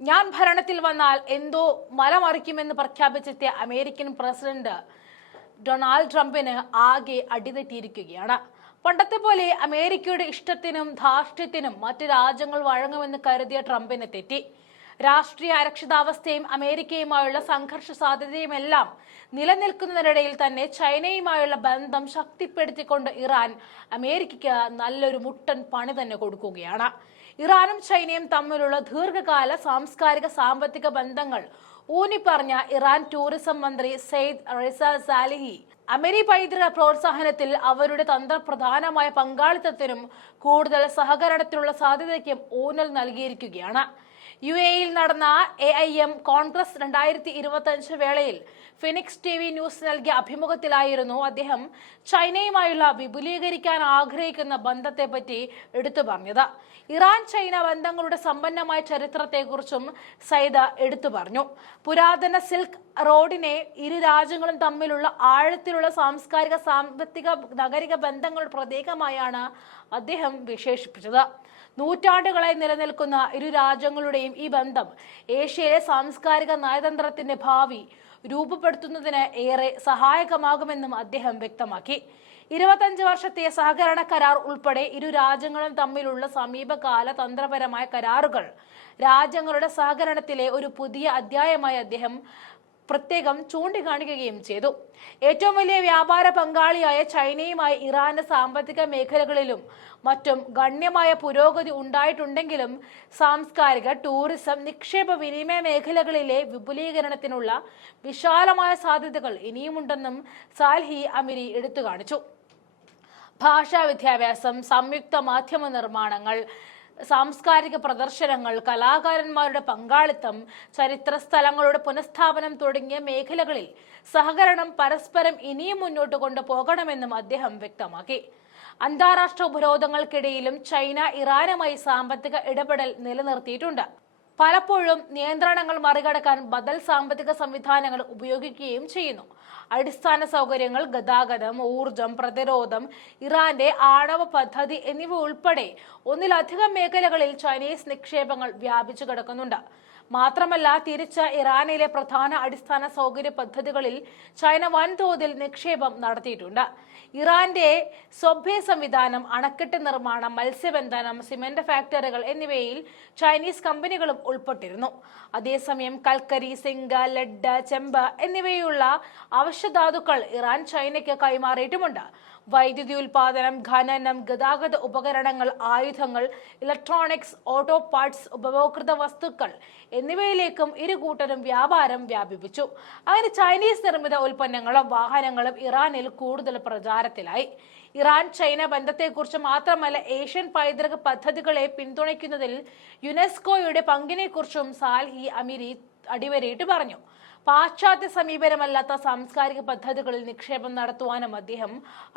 ഞാൻ ഭരണത്തിൽ വന്നാൽ എന്തോ മലമറിക്കുമെന്ന് പ്രഖ്യാപിച്ചെത്തിയ അമേരിക്കൻ പ്രസിഡന്റ് ഡൊണാൾഡ് ട്രംപിന് ആകെ അടിതെറ്റിയിരിക്കുകയാണ്. പണ്ടത്തെ പോലെ അമേരിക്കയുടെ ഇഷ്ടത്തിനും ധാർഷ്ട്യത്തിനും മറ്റ് രാജ്യങ്ങൾ വഴങ്ങുമെന്ന് കരുതിയ ട്രംപിന് തെറ്റി. രാഷ്ട്രീയ അരക്ഷിതാവസ്ഥയും അമേരിക്കയുമായുള്ള സംഘർഷ സാധ്യതയുമെല്ലാം നിലനിൽക്കുന്നതിനിടയിൽ തന്നെ ചൈനയുമായുള്ള ബന്ധം ശക്തിപ്പെടുത്തിക്കൊണ്ട് ഇറാൻ അമേരിക്കയ്ക്ക് നല്ലൊരു മുട്ടൻ പണി തന്നെ കൊടുക്കുകയാണ്. ഇറാനും ചൈനയും തമ്മിലുള്ള ദീർഘകാല സാംസ്കാരിക സാമ്പത്തിക ബന്ധങ്ങൾ ഊന്നിപ്പറഞ്ഞ ഇറാൻ ടൂറിസം മന്ത്രി സെയ്ദ് റിസ സാലിഹി പൈതൃക പ്രോത്സാഹനത്തിൽ അവരുടെ തന്ത്രപ്രധാനമായ പങ്കാളിത്തത്തിനും കൂടുതൽ സഹകരണത്തിനുള്ള സാധ്യതയ്ക്കും ഊന്നൽ നൽകിയിരിക്കുകയാണ്. UAE-യിൽ നടന്ന AIM കോൺഗ്രസ് 2025 വേളയിൽ ഫിനിക്സ് TV ന്യൂസ് നൽകിയ അഭിമുഖത്തിലായിരുന്നു അദ്ദേഹം ചൈനയുമായുള്ള വിപുലീകരിക്കാൻ ആഗ്രഹിക്കുന്ന ബന്ധത്തെപ്പറ്റി എടുത്തു പറഞ്ഞത്. ഇറാൻ ചൈന ബന്ധങ്ങളുടെ സമ്പന്നമായ ചരിത്രത്തെക്കുറിച്ചും സയ്യിദ് എടുത്തു പറഞ്ഞു. പുരാതന സിൽക്ക് റോഡിനെ ഇരു രാജ്യങ്ങളും തമ്മിലുള്ള ആഴത്തിലുള്ള സാംസ്കാരിക സാമ്പത്തിക നാഗരിക ബന്ധങ്ങളുടെ പ്രതീകമായാണ് അദ്ദേഹം വിശേഷിപ്പിച്ചത്. നൂറ്റാണ്ടുകളായി നിലനിൽക്കുന്ന ഇരു രാജ്യങ്ങളുടെയും ഈ ബന്ധം ഏഷ്യയിലെ സാംസ്കാരിക നയതന്ത്രത്തിന്റെ ഭാവി രൂപപ്പെടുത്തുന്നതിന് ഏറെ സഹായകമാകുമെന്നും അദ്ദേഹം വ്യക്തമാക്കി. 25 വർഷത്തെ സഹകരണ കരാർ ഉൾപ്പെടെ ഇരു രാജ്യങ്ങളും തമ്മിലുള്ള സമീപകാല തന്ത്രപരമായ കരാറുകൾ രാജ്യങ്ങളുടെ സഹകരണത്തിലെ ഒരു പുതിയ അധ്യായമായി അദ്ദേഹം പ്രത്യേകം ചൂണ്ടിക്കാണിക്കുകയും ചെയ്തു. ഏറ്റവും വലിയ വ്യാപാര പങ്കാളിയായ ചൈനയുമായി ഇറാന്റെ സാമ്പത്തിക മേഖലകളിലും മറ്റും ഗണ്യമായ പുരോഗതി ഉണ്ടായിട്ടുണ്ടെങ്കിലും സാംസ്കാരിക, ടൂറിസം, നിക്ഷേപ വിനിമയ മേഖലകളിലെ വിപുലീകരണത്തിനുള്ള വിശാലമായ സാധ്യതകൾ ഇനിയുമുണ്ടെന്നും സാലിഹി അമിരി എടുത്തു കാണിച്ചു. ഭാഷാ വിദ്യാഭ്യാസം, സംയുക്ത മാധ്യമ നിർമ്മാണങ്ങൾ, സാംസ്കാരിക പ്രദർശനങ്ങൾ, കലാകാരന്മാരുടെ പങ്കാളിത്തം, ചരിത്ര സ്ഥലങ്ങളുടെ പുനഃസ്ഥാപനം തുടങ്ങിയ മേഖലകളിൽ സഹകരണം പരസ്പരം ഇനിയും മുന്നോട്ട് കൊണ്ടുപോകണമെന്നും അദ്ദേഹം വ്യക്തമാക്കി. അന്താരാഷ്ട്ര ഉപരോധങ്ങൾക്കിടയിലും ചൈന ഇറാനുമായി സാമ്പത്തിക ഇടപെടൽ നിലനിർത്തിയിട്ടുണ്ട്. പലപ്പോഴും നിയന്ത്രണങ്ങൾ മറികടക്കാൻ ബദൽ സാമ്പത്തിക സംവിധാനങ്ങൾ ഉപയോഗിക്കുകയും ചെയ്യുന്നു. അടിസ്ഥാന സൗകര്യങ്ങൾ, ഗതാഗതം, ഊർജം, പ്രതിരോധം, ഇറാന്റെ ആണവ പദ്ധതി എന്നിവ ഉൾപ്പെടെ ഒന്നിലധികം മേഖലകളിൽ ചൈനീസ് നിക്ഷേപങ്ങൾ വ്യാപിച്ചു കിടക്കുന്നുണ്ട്. മാത്രമല്ല, തിരിച്ച് ഇറാനിലെ പ്രധാന അടിസ്ഥാന സൗകര്യ പദ്ധതികളിൽ ചൈന വൻതോതിൽ നിക്ഷേപം നടത്തിയിട്ടുണ്ട്. ഇറാന്റെ സ്വഭ്യ സംവിധാനം, അണക്കെട്ട് നിർമ്മാണം, മത്സ്യബന്ധനം, സിമന്റ് ഫാക്ടറികൾ എന്നിവയിൽ ചൈനീസ് കമ്പനികളും ഉൾപ്പെട്ടിരുന്നു. അതേസമയം കൽക്കരി, സിങ്ക്, ലെഡ്, ചെമ്പ് എന്നിവയുള്ള അവശ്യധാതുക്കൾ ഇറാൻ ചൈനയ്ക്ക് കൈമാറിയിട്ടുമുണ്ട്. വൈദ്യുതി ഉൽപാദനം, ഖനനം, ഗതാഗത ഉപകരണങ്ങൾ, ആയുധങ്ങൾ, ഇലക്ട്രോണിക്സ്, ഓട്ടോ പാർട്സ്, ഉപഭോക്തൃ വസ്തുക്കൾ എന്നിവയിലേക്കും ഇരു കൂട്ടരും വ്യാപാരം വ്യാപിപ്പിച്ചു. അങ്ങനെ ചൈനീസ് നിർമ്മിത ഉൽപ്പന്നങ്ങളും വാഹനങ്ങളും ഇറാനിൽ കൂടുതൽ പ്രചാരത്തിലായി. ഇറാൻ ചൈന ബന്ധത്തെക്കുറിച്ച് മാത്രമല്ല, ഏഷ്യൻ പൈതൃക പദ്ധതികളെ പിന്തുണയ്ക്കുന്നതിൽ യുനെസ്കോയുടെ പങ്കിനെക്കുറിച്ചും സാലിഹി അമിരി അടിവരയിട്ട് പറഞ്ഞു. പാശ്ചാത്യ സമീപനമല്ലാത്ത സാംസ്കാരിക പദ്ധതികളിൽ നിക്ഷേപം നടത്തുവാനും അദ്ദേഹം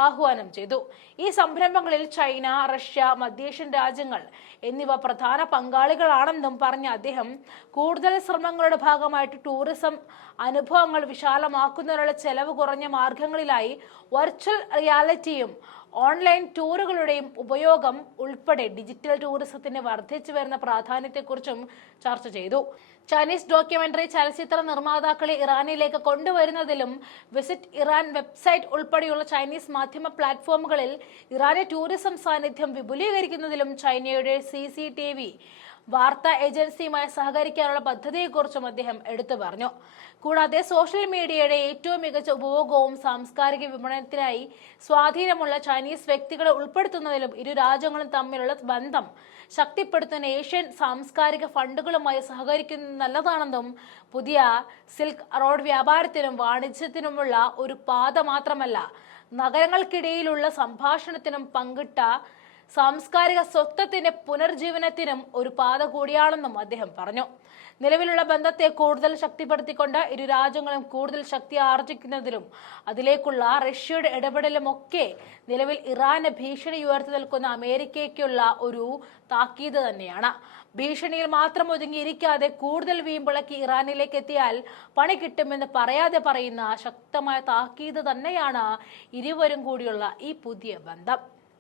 ആഹ്വാനം ചെയ്തു. ഈ സംരംഭങ്ങളിൽ ചൈന, റഷ്യ, മധ്യേഷ്യൻ രാജ്യങ്ങൾ എന്നിവ പ്രധാന പങ്കാളികളാണെന്നും പറഞ്ഞ അദ്ദേഹം കൂടുതൽ ശ്രമങ്ങളുടെ ഭാഗമായിട്ട് ടൂറിസം അനുഭവങ്ങൾ വിശാലമാക്കുന്നതിനുള്ള ചെലവ് കുറഞ്ഞ മാർഗങ്ങളിലായി വെർച്വൽ റിയാലിറ്റിയും ഓൺലൈൻ ടൂറുകളുടെയും ഉപയോഗം ഉൾപ്പെടെ ഡിജിറ്റൽ ടൂറിസത്തിന് വർദ്ധിച്ചു വരുന്ന പ്രാധാന്യത്തെക്കുറിച്ചും ചർച്ച ചെയ്തു. ചൈനീസ് ഡോക്യുമെന്ററി ചലച്ചിത്ര നിർമ്മാതാക്കളെ ഇറാനിലേക്ക് കൊണ്ടുവരുന്നതിലും വിസിറ്റ് ഇറാൻ വെബ്സൈറ്റ് ഉൾപ്പെടെയുള്ള ചൈനീസ് മാധ്യമ പ്ലാറ്റ്ഫോമുകളിൽ ഇറാന്റെ ടൂറിസം സാന്നിധ്യം വിപുലീകരിക്കുന്നതിലും ചൈനയുടെ CCTV വാർത്താ ഏജൻസിയുമായി സഹകരിക്കാനുള്ള പദ്ധതിയെക്കുറിച്ചും അദ്ദേഹം എടുത്തു പറഞ്ഞു. കൂടാതെ സോഷ്യൽ മീഡിയയുടെ ഏറ്റവും മികച്ച ഉപയോഗവും സാംസ്കാരിക വിപണനത്തിനായി സ്വാധീനമുള്ള ചൈനീസ് വ്യക്തികളെ ഉൾപ്പെടുത്തുന്നതിലും ഇരു രാജ്യങ്ങളും തമ്മിലുള്ള ബന്ധം ശക്തിപ്പെടുത്തുന്ന ഏഷ്യൻ സാംസ്കാരിക ഫണ്ടുകളുമായി സഹകരിക്കുന്നത് നല്ലതാണെന്നും പുതിയ സിൽക്ക് റോഡ് വ്യാപാരത്തിനും വാണിജ്യത്തിനുമുള്ള ഒരു പാത മാത്രമല്ല, നഗരങ്ങൾക്കിടയിലുള്ള സംഭാഷണത്തിനും പങ്കിട്ട സാംസ്കാരിക സ്വത്വത്തിന്റെ പുനർജീവനത്തിനും ഒരു പാത കൂടിയാണെന്നും അദ്ദേഹം പറഞ്ഞു. നിലവിലുള്ള ബന്ധത്തെ കൂടുതൽ ശക്തിപ്പെടുത്തിക്കൊണ്ട് ഇരു രാജ്യങ്ങളും കൂടുതൽ ശക്തി ആർജിക്കുന്നതിലും അതിലേക്കുള്ള റഷ്യയുടെ ഇടപെടലുമൊക്കെ നിലവിൽ ഇറാന് ഭീഷണി ഉയർത്തി നിൽക്കുന്ന അമേരിക്കയ്ക്കുള്ള ഒരു താക്കീത് തന്നെയാണ്. ഭീഷണിയിൽ മാത്രം ഒതുങ്ങിയിരിക്കാതെ കൂടുതൽ വീമ്പിളക്കി ഇറാനിലേക്ക് എത്തിയാൽ പണി കിട്ടുമെന്ന് പറയാതെ പറയുന്ന ശക്തമായ താക്കീത് തന്നെയാണ് ഇരുവരും കൂടിയുള്ള ഈ പുതിയ ബന്ധം.